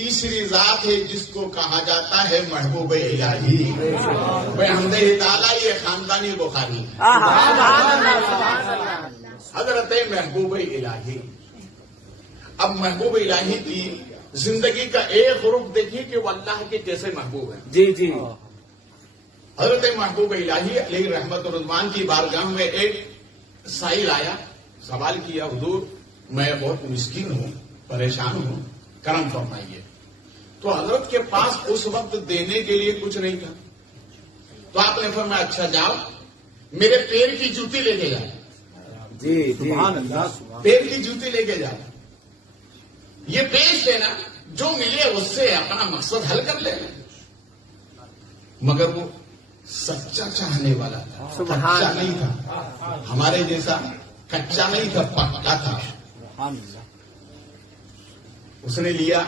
تیسری ذات ہے جس کو کہا جاتا ہے محبوب الہی. بحمدہ تعالیٰ یہ خاندانی بخاری ہے. حضرت محبوب الہی. اب محبوب الہی کی زندگی کا ایک رخ دیکھیے کہ وہ اللہ کے کیسے محبوب ہیں. جی جی. حضرت محبوب الہی علیہ رحمت الرحمان کی بارگاہ میں ایک سائل آیا, سوال کیا, حضور میں بہت مسکین ہوں, پریشان ہوں, کرم فرمائیے. تو حضرت کے پاس اس وقت دینے کے لیے کچھ نہیں تھا. تو آپ نے فرمایا اچھا جاؤ میرے پیر کی جوتی لے کے جاؤ. جی سبحان اللہ. پیر کی جوتی لے کے جاؤ, یہ بیچ دینا, جو ملے اس سے اپنا مقصد حل کر لینا. مگر وہ سچا چاہنے والا تھا, کچا نہیں تھا. ہمارے جیسا کچا نہیں تھا, پکا تھا. اس نے لیا,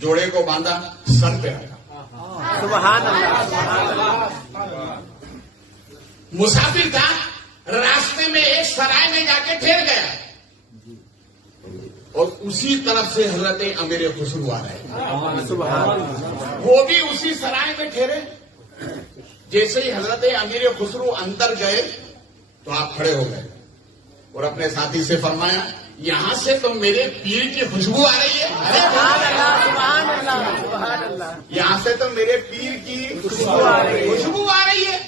جوڑے کو باندھا, سر پہ رکھا. سبحان اللہ. مسافر تھا, راستے میں ایک سرائے میں جا کے ٹھہر گیا, اور اسی طرف سے حضرت امیر خسرو آ رہے. سبحان اللہ. وہ بھی اسی سرائے میں ٹھہرے. جیسے ہی حضرت امیر خسرو اندر گئے تو آپ کھڑے ہو گئے اور اپنے ساتھی سے فرمایا یہاں سے تو میرے پیر کی خوشبو آ رہی ہے. سبحان اللہ. سبحان اللہ. یہاں سے تو میرے پیر کی خوشبو آ رہی ہے. خوشبو آ رہی ہے.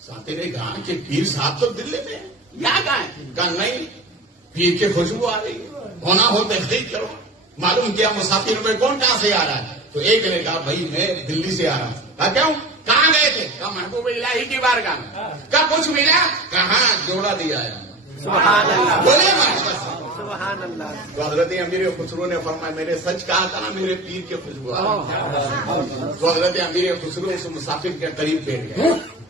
ساتھی نے کہا کہ پیر صاحب تو دلی میں ہیں, یہاں کہاں ہے؟ کہا نہیں, پیر کی خوشبو آ رہی ہے, ہونا ہو تحقیق کرو. معلوم کیا مسافر میں کون کہاں سے آ رہا ہے. تو ایک نے کہا بھائی میں دلی سے آ رہا ہوں. کہا کیوں, کہاں گئے تھے؟ کہا محبوب الہی کی بارگاہ میں. کہا کچھ ملا؟ کہاں جوڑا دیا ہے. سبحان اللہ. بولے سبحان اللہ. تو حضرت امیر خسرو نے فرمایا میں نے سچ کہا تھا نا, میرے پیر کے خوشبو آ رہی ہے. تو حضرت امیر خسرو اس مسافر کے قریب بیٹھ گئے.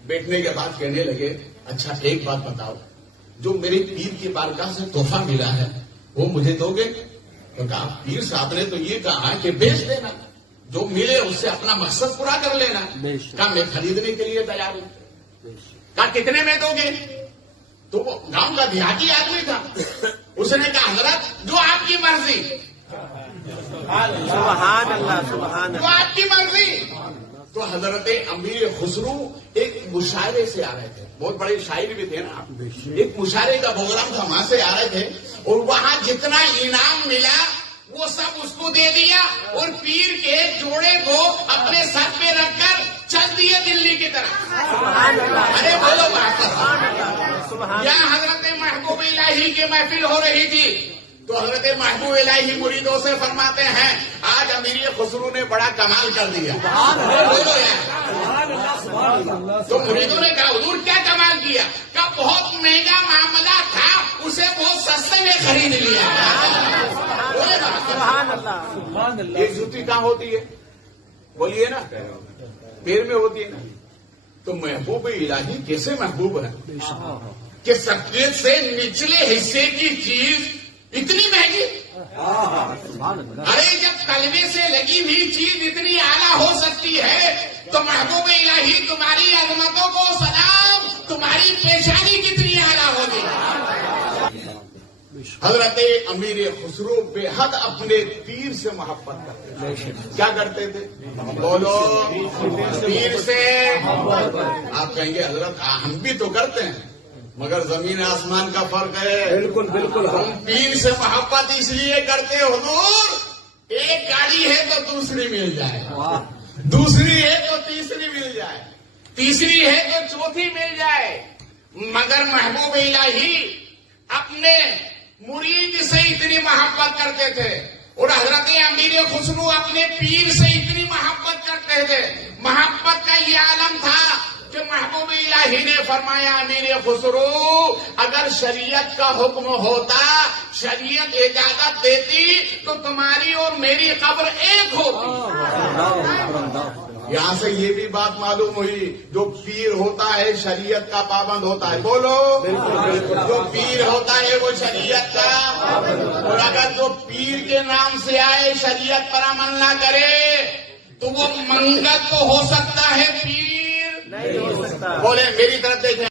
بیٹھنے کے بعد کہنے لگے اچھا ایک بات بتاؤ, جو میرے پیر کی بارگاہ سے تحفہ ملا ہے وہ مجھے دو گے؟ تو کہا پیر صاحب نے تو یہ کہا کہ بیچ دینا, جو ملے اس سے اپنا مقصد پورا کر لینا. کہا میں خریدنے کے لیے تیار ہوں. کہا کتنے میں دو گے؟ تو وہ گاؤں کا دیہاتی آدمی تھا, اس نے کہا حضرت جو آپ کی مرضی. سبحان اللہ. سبحان جو اللہ. آپ کی مرضی. تو حضرت امیر خسرو ایک مشاعرے سے آ رہے تھے, بہت بڑے شاعر بھی تھے نا, ایک مشاعرے کا پروگرام تھا, وہاں سے آ رہے تھے, اور وہاں جتنا انعام ملا وہ سب اس کو دے دیا, اور پیر کے جوڑے کو اپنے سر پہ رکھ کر چل دیے دلی کی طرف. سبحان اللہ. ارے بولو سبحان اللہ. سبحان یہاں حضرت محبوب الہی کی محفل ہو رہی تھی. تو حضرت محبوب الہی مریدوں سے فرماتے ہیں آج امیر خسرو نے بڑا کمال کر دیا. بولو یار. تو مریدوں نے کہا حضور کیا کمال کیا؟ کہا بہت مہنگا معاملہ تھا, اسے بہت سستے میں خرید لیا. سبحان اللہ. ایک جوتی کہاں ہوتی ہے؟ بولیے نا, پیر میں ہوتی ہے نا. تو محبوب الہی کیسے محبوب ہے کہ سفید سے نچلے حصے کی چیز اتنی مہنگی. ارے جب کلمے سے لگی ہوئی چیز اتنی اعلیٰ ہو سکتی ہے تو محبوب الہی تمہاری عظمتوں کو سلام, تمہاری پیشانی کتنی اعلیٰ ہوگی. حضرت امیر خسرو بے حد اپنے پیر سے محبت کرتے تھے. کیا کرتے تھے؟ بولو, پیر سے. آپ کہیں گے حضرت ہم بھی تو کرتے ہیں, مگر زمین آسمان کا فرق ہے. بالکل بالکل. ہم پیر سے محبت اس لیے کرتے حضور, ایک گاڑی ہے تو دوسری مل جائے, دوسری ہے تو تیسری مل جائے, تیسری ہے تو چوتھی مل جائے. مگر محبوب الہی اپنے مرید سے اتنی محبت کرتے تھے, اور حضرت امیر خسرو اپنے پیر سے اتنی محبت کرتے تھے. محبت کا یہ عالم تھا کہ محبوب الہی نے فرمایا امیر خسرو اگر شریعت کا حکم ہوتا, شریعت اجازت دیتی تو تمہاری اور میری قبر ایک ہوتی. یہاں سے یہ بھی بات معلوم ہوئی جو پیر ہوتا ہے شریعت کا پابند ہوتا ہے. بولو, جو پیر ہوتا ہے وہ شریعت کا, اور اگر جو پیر کے نام سے آئے شریعت پر عمل نہ کرے تو وہ منگل تو ہو سکتا ہے, پیر نہیں ہو سکتا. بولے میری طرف دیکھیں.